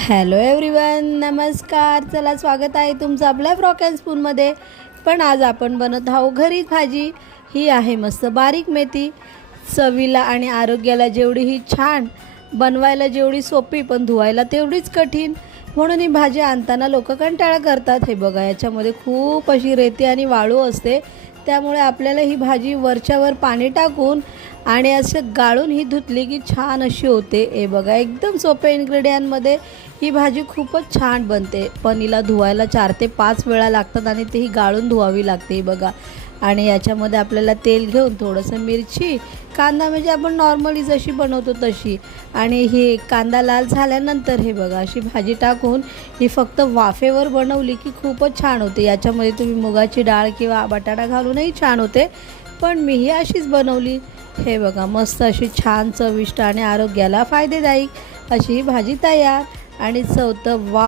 Hello everyone, नमस्कार. चला, स्वागत आहे तुमचं आपल्या फ्रॉक अँड स्पूनमध्ये. पण आज आपण बनवत आहोत घरीच भाजी. ही आहे मस्त बारीक मेथी. चवीला आणि आरोग्याला जेवढी ही छान, बनवायला जेवढी सोपी पण धुवायला तेवढीच कठीण. म्हणून ही भाजी आणताना लोक कंटाळा करतात. हे बघा, याच्यामध्ये खूप अशी रेती आणि वाळू असते. त्यामुळे आपल्याला ही भाजी वरच्यावर पाणी टाकून आणि असं गाळून ही धुतली की छान अशी होते. हे बघा, एकदम सोप्या इन्ग्रेडियंटमध्ये ही भाजी खूपच छान बनते. पण हिला धुवायला 4 ते 5 वेळा लागतात आणि ती गाळून धुवावी लागते. हे बघा, आणि याच्यामध्ये आपल्याला तेल घेऊन थोडंसं मिरची, कांदा, म्हणजे आपण नॉर्मली जशी बनवतो तशी, आणि ही कांदा लाल झाल्यानंतर हे बघा अशी भाजी टाकून ही फक्त वाफेवर बनवली की खूपच छान होते. याच्यामध्ये तुम्ही मुगाची डाळ किंवा बटाटा घालूनही छान होते, पण मी ही अशीच बनवली. हे बघा, मस्त अशी छान चविष्ट आणि आरोग्याला फायदेदायक अशी ही भाजी तयार. आणि चव तर वा